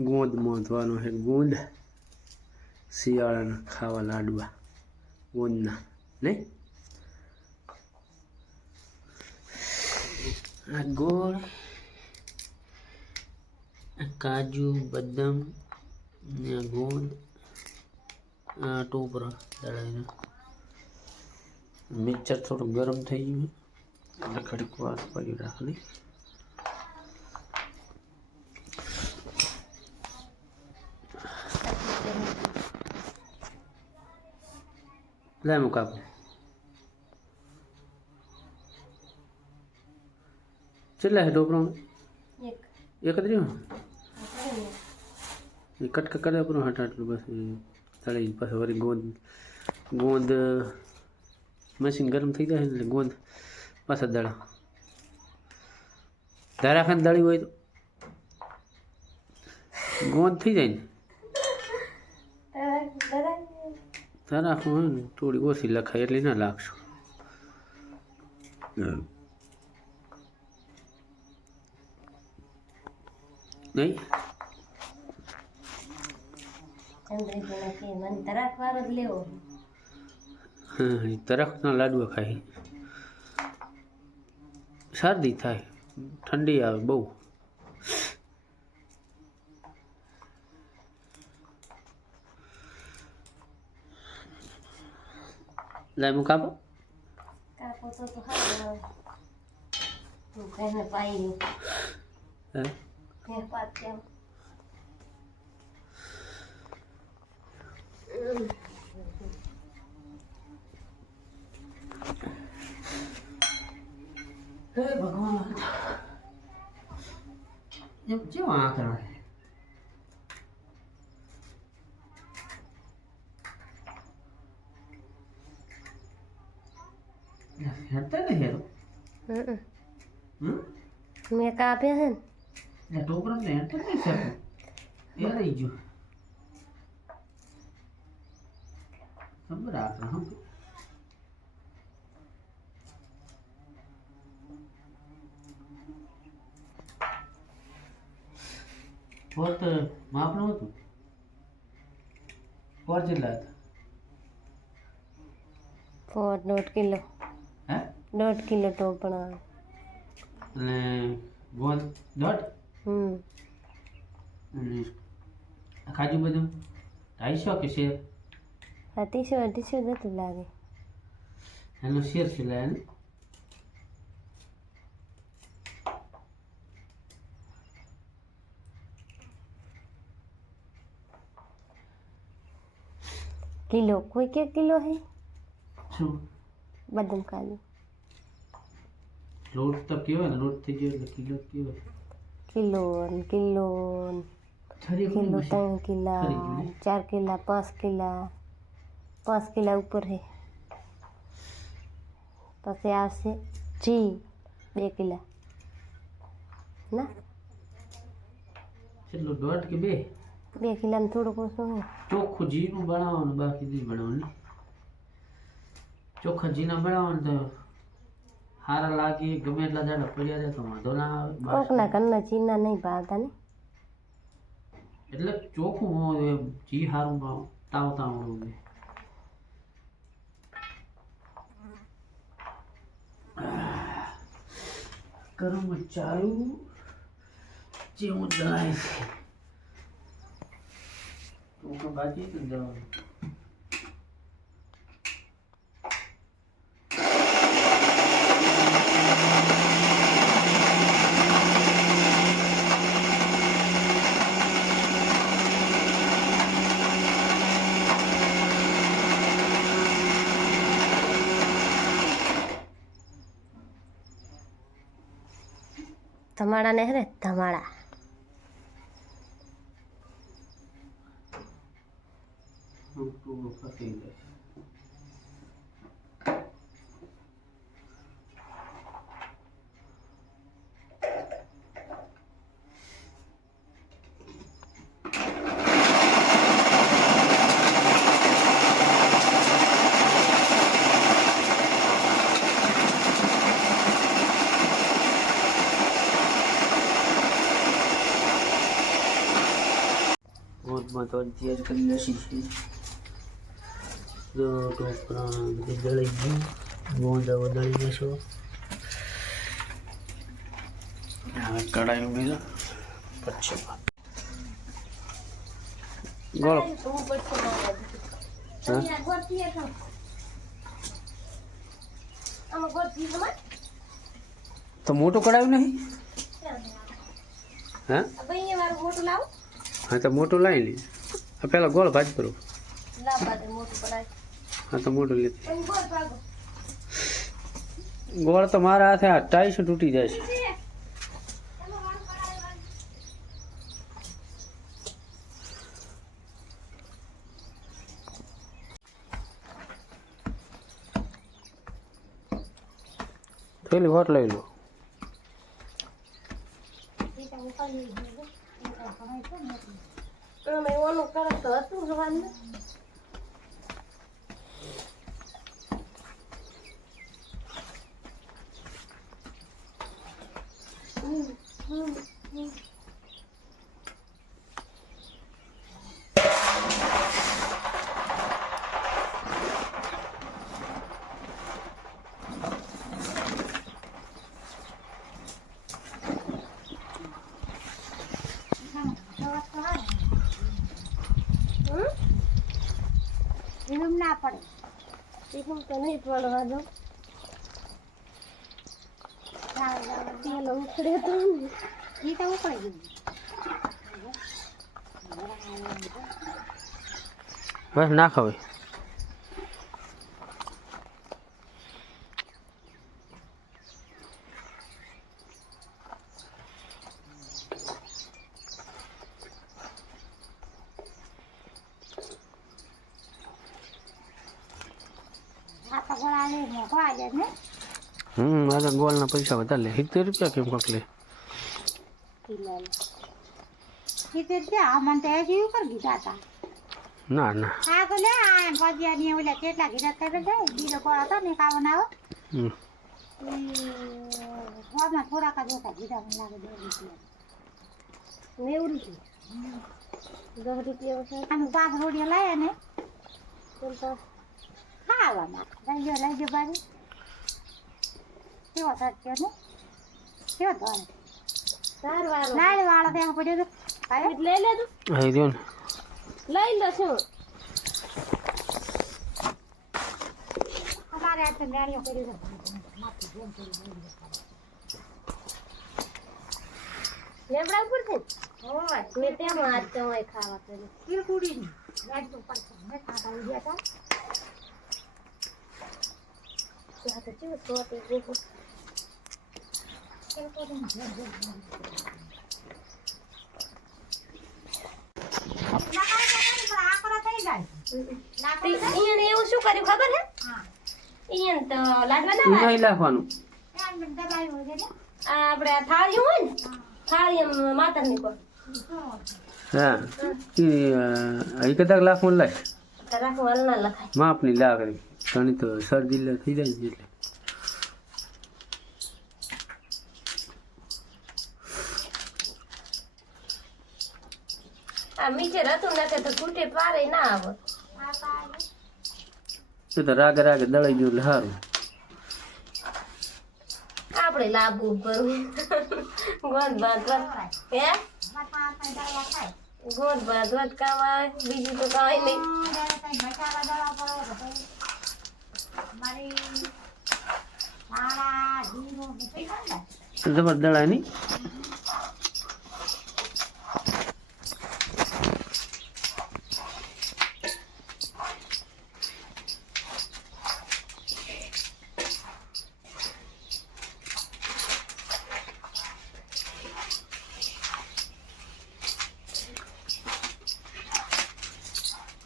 ગોંદ મોંધવાનો છે ગોંદ. શિયાળાના ખાવા લાડવા, ગોંદના, નહીં? આ ગોળ કાજુ, બદામ, ને ગોંદ, આ ટોપરા દળાઈને. મિક્સર થોડું ગરમ થઈ ગયું. એટલે ઘડીક વાર પડ્યું રાખલી લાય હું કાપું કેટલા છે ટોપરો? એક. એક જ રહ્યું? આપણે એ કટકા કરે આપણું હટ આટલું બસ તળી પછી વળી ગોંદ ગોંદ મશીન ગરમ થઈ જાય એટલે ગોંદ પાછા દળા. ધારા ખાન દળી હોય તો? ગોંદ થઈ જાય ને? આખું હોય ને થોડી ઓછી લખાય એટલી ના લાગશું નહીં તરખના લાડવા ખાય શરદી થાય ઠંડી આવે બહુ લાય હું કાપો કાપો તો તો હાલ હું કઈને પાઈ હે ફેર પાત કેમ હે ભગવાન એમ કેમ આંખ રાખે હેડતા ને હેરો હમ મેં કાપ્યા છે ને એ ટોપરા ને હેડતા નહીં શકું એ રહી ગયું ખબર આપણે હમ પોત માપનું હતું કોર જેટલા હતા ફોર દોઢ કિલો હે દોઢ કિલો ટોપણા અને ગોળ દોઢ? હમ. અને કાજુ બધું? ઢાઈસો કે શેર? અઢીસો અઢીસો જતું લાગે. એનો શેર સિલાય ને કિલો કોઈ કે કિલો હે? શું? બદામ કાજુ લોટ તો કેવાય ને લોટ થઈ ગયો એટલે કિલો કેવાય કિલો ને કિલો ને ઠરી કિલો ત્રણ કિલા ખરી ગયું ને? ચાર કિલા પાંચ કિલા પાંચ કિલા ઉપર હે પછી આવશે જી બે કિલા ના કેટલું દોઢ કે બે બે કિલાનું થોડુંક ઓછું હોય ચોખ્ખું જીનું બનાવવાનું બાકી નહીં બનાવવાનું ને. ચોખ્ખા જીના બનાવવાનું તો સારા લાગે ગમે એટલા જાડા પડ્યા રહે તો વાંધો ના આવે. કોકના ઘરના ચીના નહીં ભાવતા ને. એટલે ચોખ્ખું હોવું જોઈએ જી સારું તાવ જોઈએ ગરમ ચાલુ જેવું જણાય છે તો જવાનું. ધમાડા ને હે ને ગોંદમાં તો તૈયાર કરી નાખી છે. જો ટોપરા બધી દળી ગયું ગોંદ દળી દેશો હવે કઢાઈ ઉમેરો પછી ગોળ. તો મોટું કઢાયું નહીં? હા? હા, તો મોટું લાવી લે આ પેલા ગોળ ભાજ કરો. હા તો મોટું લે. ગોળ તો મારા હાથે આ ટાઈસ તૂટી જાય છે. થેલી હોટ લઈ લો. અમે ઓલું કરો તો હતું જવાનું એમ ના પડે. એવું તો નહીં પડવા દો લાવ, લાવ, લાવ. પેલો ઉખડે તો એ તો ઉકળી ગયું. બસ નાખ હવે. આ તો ગોળા લઈ મોકો આજે ને? હમ મારા ગોળના પૈસા વધારે લે. સિત્તેર રૂપિયા કેમ કોક લે? કીધું છે આ મને તો એસી ઉપર કીધા હતા ના ના. આ તો લે આ ભજીયા ની ઓલા કેટલા કીધા કરે છે? બીજો ગોળા હતો ને કાવો ના આવે? હમ. ગોળમાં થોડાક જ હતા કીધા મને લાગે બે રૂપિયા. નેવું રૂપિયા દસ રૂપિયા આનું પાંચ રોડિયા લાયા ને? ચાલતા ખાવાના. લઈ ગયો લઈ ગયો બાજુ કેવો થયો ને? કેવો ધોળ ચાર વાળો. લાલ વાળો ત્યાં પડ્યો તો. લઈ ને. લઈ લો શું? અમારે આ તો ગાડીઓ કરી દો લેબડા ઉપર છે હોય મેં તેમાં હાથ હોય ખાવા કર્યું પીરકુડી ની ગાડી તો પડશે મેં ખાતા ઉડ્યા હતા ત્યાં તો કેવું સોટી જેવું પીરકુડી ની ઘેર ઘેર ઘેર. લાકડા તો નથી, પણ આકડા થઈ જાય. લાકડા થઈ- અહીંયા એવું શું કર્યું ખબર હે. અહીંયા તો લાડવા ના. નહીં ને. આપણે આ થાળી હોય ને થાળી એમ માતરની પર હા અહીં કદાચ હાલ ના લખાય માપની લાખ ઘણી તો શરદી થઈ જાય ને એટલે. રાગે રાગે દળાઈ ગયું સારું આપણે હે હાથે દળવા થાય. ગોંદ બાંધવા જ કામ આવે બીજું તો કઈ નહીં. જબર દળાય નહીં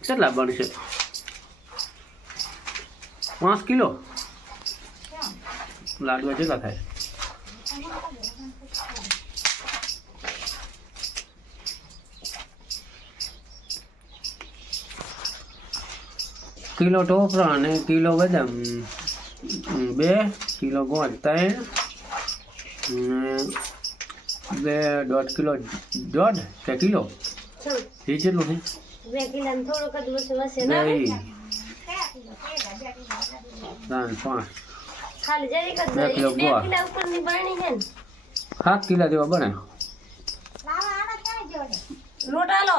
કેટલા બનશે પાંચ કિલો લાડવા કેટલા થાય કિલો ટોપરા અને કિલો બદામ અમ, બે કિલો ગોળ ત્રણ અને બે દોઢ કિલો દોઢ કે કિલો ચલ એ કેટલું છે બે કિલાનું થોડુંક જ વસે વસે બે ના આવે? ત્રણ પાંચ બે કિલો ગોળ. સાત કિલા જેવા બને. લાવા આના ક્યાં જોડે. લોટ આલો.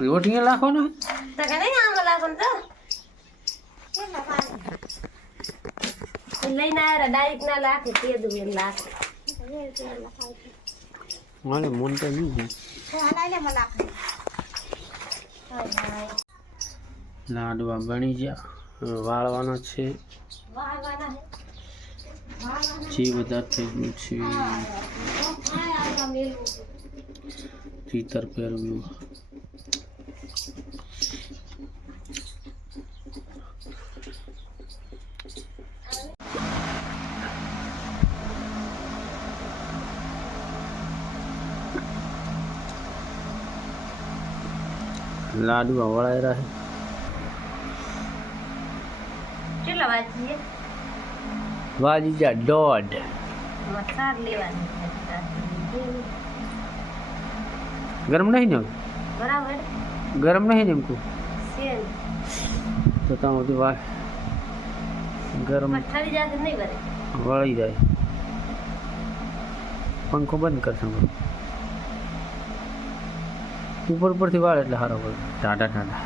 રોટી નાખો ને લઈને આવ્યા ડાયરેક્ટ ના લાખે તે દઉં લાખે. મારે મન તો નહીં લાડવા બની ગયા. વાળવાનો છે. વાળવાના હે જે બધા થઈ ગયું છે. હાય આમાં મેલું ચિતર પહેરવું. લાડવા વળાયરા છે કેટલા વાંચીએ વાજી જા દોઢ મસાર લેવાની છે. ગરમ નહીં ને બરાબર ગરમ નહીં ને એમ કહું સેમ તો ત્યાં સુધી વા ગરમ ઠરી જશે નહીં બરે વળી જાય પંખો બંધ કરશે હમણાં. ઉપર ઉપરથી વાળ એટલે સારો પડે ટાટા ટાટા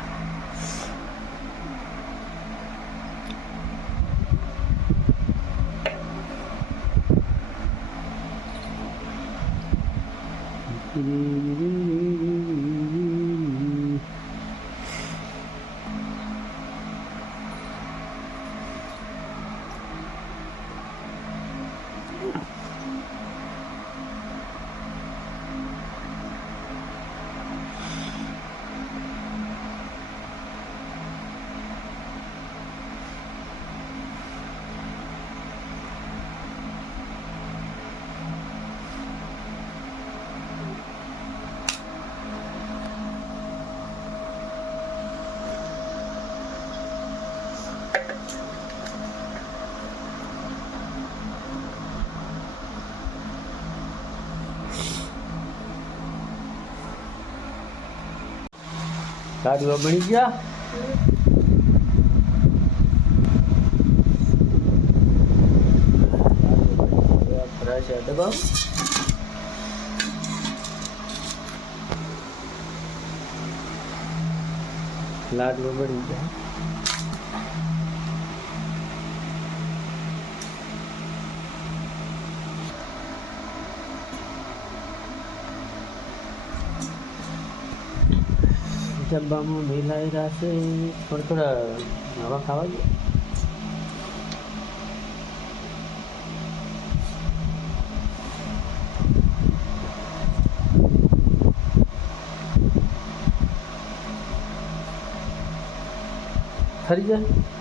લાડવા બની ગયા. ભરાશે દબાવ લાડવા બની ગયા. ડબ્બામાં મિલાઈ રહેશે થોડા થોડા નવા ખાવા દે. ખરી જાય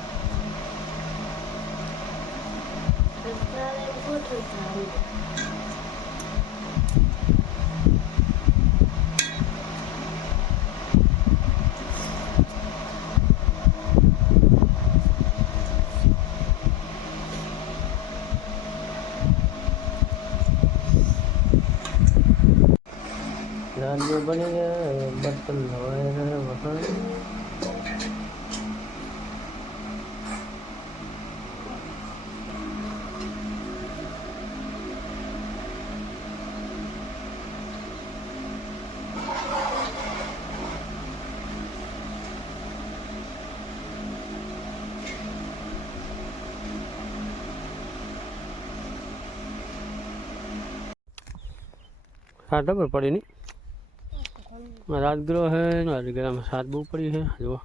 લાડવા બની ગયા બર્તન ધોવાય વહાણ હા ડબલ પડી નહીં રાજગ્રહ છે રાજગ્રહમાં સાત બહુ પડી છે જુઓ.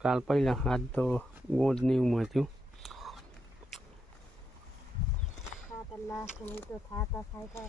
કાલ પડી હાથ તો ગોદ નહીં એવું થયું નાખું તો થાતા થાય તો